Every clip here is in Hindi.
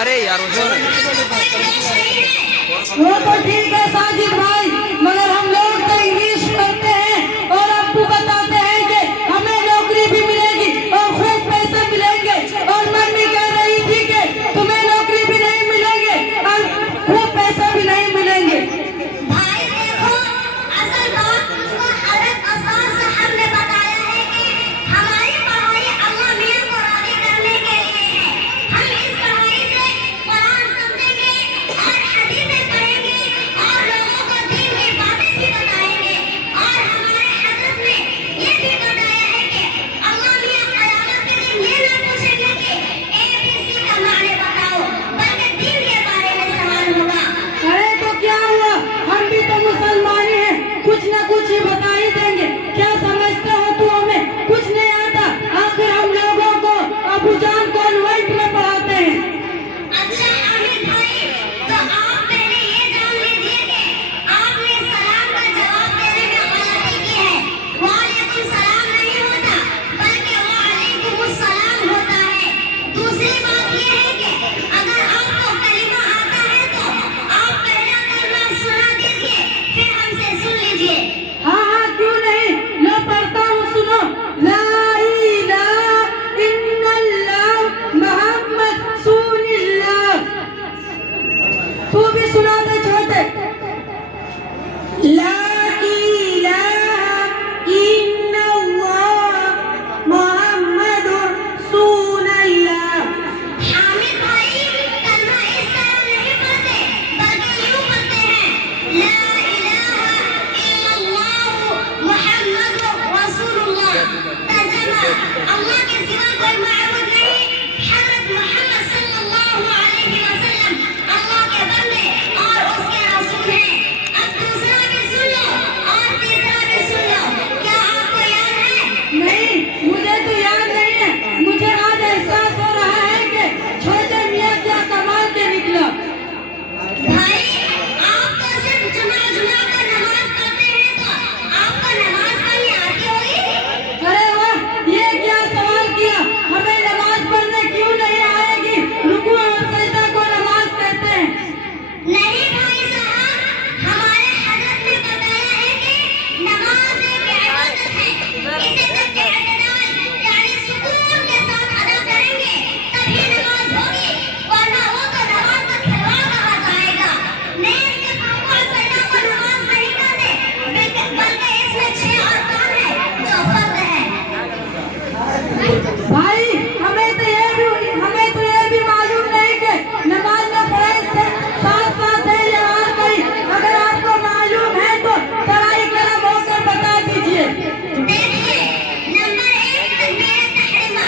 अरे यार वो तो ठीक है साजिद भाई, मगर हम लोग तो इंग्लिश पढ़ते हैं और आपको बताते हैं कि हमें नौकरी भी मिलेगी और खूब पैसे मिलेंगे, और मम्मी कह रही थी कि तुम्हें नौकरी भी नहीं मिलेंगे और खूब पैसा भी नहीं मिलेंगे। भाई देखो, असल बात तुमको हज़रत उस्ताद साहब ने बताया है कि हमारी पढ़ाई अल्लाह मियां को राज़ी करने के लिए है। हम इस पढ़ाई से कुरान समझेंगे और हदीसें पढ़ेंगे और लोगों को दीन की बातें भी बताएंगे। और हमारे हज़रत ने ये भी बताया है कि अल्लाह मियां क़यामत के दिन ये ना पूछेंगे कि ABC का माने बताओ, बल्कि दीन के बारे में सवाल होगा। अरे तो क्या हुआ, हम भी तो मुसलमान हैं, कुछ न कुछ ही बता ही देंगे। क्या समझते हो तू, हमें कुछ नहीं आता, आखिर हम लोगों को अबूजान कॉन्वेंट में पढ़ाते हैं। अच्छा हामिद भाई, तो आप पहले ये जान लीजिए कि आपने सलाम का जवाब देने में गलती की है। वालेकुम सलाम नहीं होता, बल्कि वालेकुम सलाम होता है। दूसरी बात ये है कि अगर आपको कलिमा आता है तो आप पहला कलिमा सुना दीजिए, फिर हमसे सुन लीजिए। हाँ हाँ, क्यों नहीं, मैं पढ़ता हूँ, सुनो। ला इलाहा इल्लल्लाह मुहम्मद रसूलुल्लाह। तू भी सुना दे छोटे। ला इलाहा इल्लल्लाह मुहम्मद रसूलुल्लाह। हामिद भाई, कलमा इस तरह नहीं पढ़ते, बल्कि यूं पढ़ते हैं, ला इलाहा इल्लल्लाह मुहम्मदुर रसूलुल्लाह। तर्जुमा, अल्लाह के सिवा कोई माबूद नहीं, हज़रत मोहम्मद सल्लल्लाहु अलैहि वसल्लम अल्लाह के बंदे और उसके रसूल हैं। अब दूसरा भी सुन लो और तीसरा भी सुन लो। क्या आपको याद है? नहीं, मुझे तो याद नहीं है। मुझे आज एहसास हो रहा है कि छोटे मियाँ क्या कमाल के निकला। भाई, आप तो सिर्फ जुमा कर नमाज पढ़ते हैं, तो आपको नमाज पढ़नी आती होगी। अरे वाह, ये क्या सवाल किया, हमें नमाज पढ़ने क्यों नहीं आएगी? रुकू और सजदा को नमाज कहते हैं। नहीं भाई साहब, हमारे हज़रत ने बताया है कि नमाज एक इबादत है। इसे जब इत्मीनान यानी सुकून के साथ अदा करेंगे तभी नमाज होगी, वरना वो तो नमाज का खिलवाड़ कहा जाएगा। नहीं, सिर्फ रुकू और सजदा को नमाज नहीं कहते, बल्कि इसमें 6 अरकान हैं जो फर्ज है। भाई, हमें तो ये भी मालूम नहीं कि नमाज में फर्ज से साथ साथ है या और कहीं। अगर आपको मालूम है तो तराई कलम होकर बता दीजिए। देखिए, नंबर 1 तकबीर तहरीमा,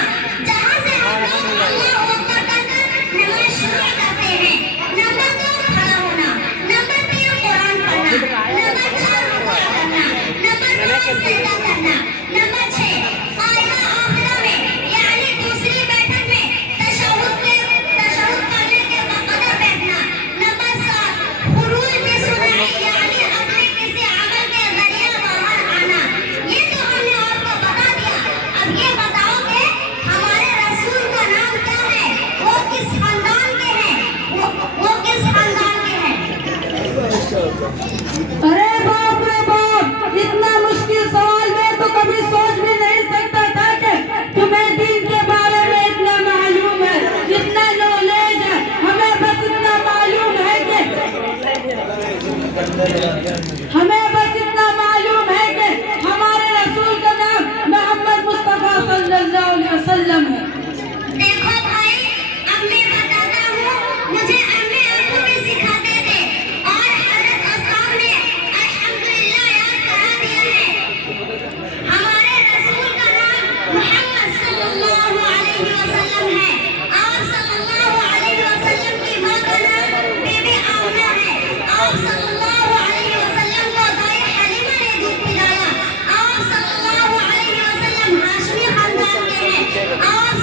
जहाँ से हम लोग अल्लाहू अकबर कहकर नमाज शुरू करते हैं। नंबर 2 खड़ा होना, नंबर 3 कुरान पढ़ना, नंबर 4 रुकू करना, नंबर 5 सजदा करना, नंबर 6 कायदा आखिरा में यानी दूसरी बैठक में तशहुद पढ़ने के बकदर बैठना, नंबर 7 खुरूज में सुनाई यानी अपने किसी अमल के जरिए बाहर आना। ये तो हमने आपको बता दिया। अब ये बताओ कि हमारे रसूल का नाम क्या है, वो किस खानदान के हैं, वो किस खानदान के हैं? अरे बाप रे बाप, इतना मुश्किल सवाल मैं तो कभी सोच भी नहीं सकता था कि तुम्हें दीन के बारे में इतना मालूम है, इतना नॉलेज है। हमें बस इतना मालूम है कि हमारे रसूल का नाम मोहम्मद मुस्तफा सल्लल्लाहु अलैहि वसल्लम है। देखो भाई, अब मैं बताता हूँ, मुझे अम्मी अब्बू भी सिखाते थे और हज़रत उस्ताद ने अल्हम्दुलिल्लाह याद करा दिया है। हमारे रसूल का नाम मोहम्मद सल्लल्लाहु अलैहि वसल्लम है। आप सल्लल्लाहु अलैहि वसल्लम की माँ का नाम बीबी आमिना है। आप सल्लल्लाहु अलैहि वसल्लम को दाई हलीमा ने दूध पिलाया। आप सल्लल्लाहु अलैहि वसल्लम हाशमी खानदान के हैं। आप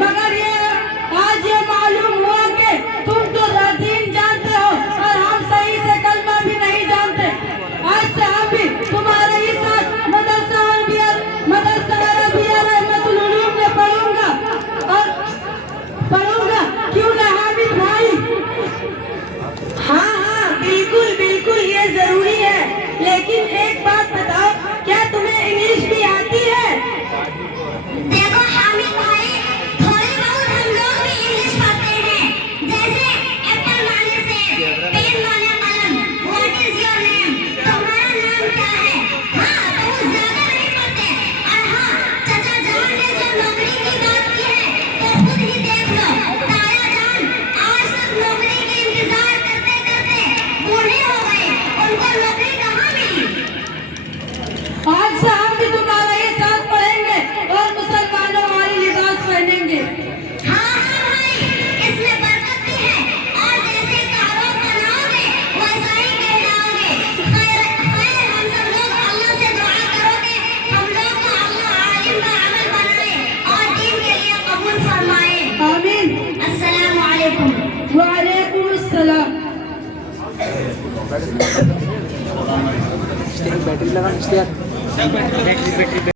मगर ये आज ये मालूम हुआ कि तुम तो दीन जानते हो और हम सही से कलमा भी नहीं जानते। आज से हम भी तुम्हारे ही साथ मदरसा अरबिया रहमतुल उलूम में पढ़ूंगा। क्यों ना हामिद भाई? हाँ हाँ बिल्कुल बिल्कुल ये जरूरी है। लेकिन एक बात बताओ, क्या तुम्हें इंग्लिश भी आती है? देखो हामिद भाई, थोड़ी बहुत हम लोग भी इंग्लिश पढ़ते हैं। जैसे एप्पल माने सेब, पेन माने कलम, व्हाट इज योर नेम, तुम्हारा नाम क्या है। हाँ, बहुत ज्यादा नहीं पढ़ते। और हाँ, चाचा जान ने जो नौकरी की बात की है तो खुद ही देख लो। ताया जान आज तक नौकरी के इंतजार करते करते बूढ़े हो गए, उनको नौकरी कहाँ मिली। आज से हम भी तुम्हारे ही साथ पढ़ेंगे और मुसलमानों वाली लिबास पहनेंगे। हाँ हाँ भाई, इसमें बरकत भी है और जैसे कारों बनाओगे वैसा ही कहलाओगे। खैर हम सब लोग अल्लाह से दुआ करोगे हम लोग को अल्लाह आलिम व अमल बनाए और दीन के लिए कबूल फरमाए। आमीन। अस्सलामु अलैकुम। वालेकुम अस्सलाम। बैटरी लगा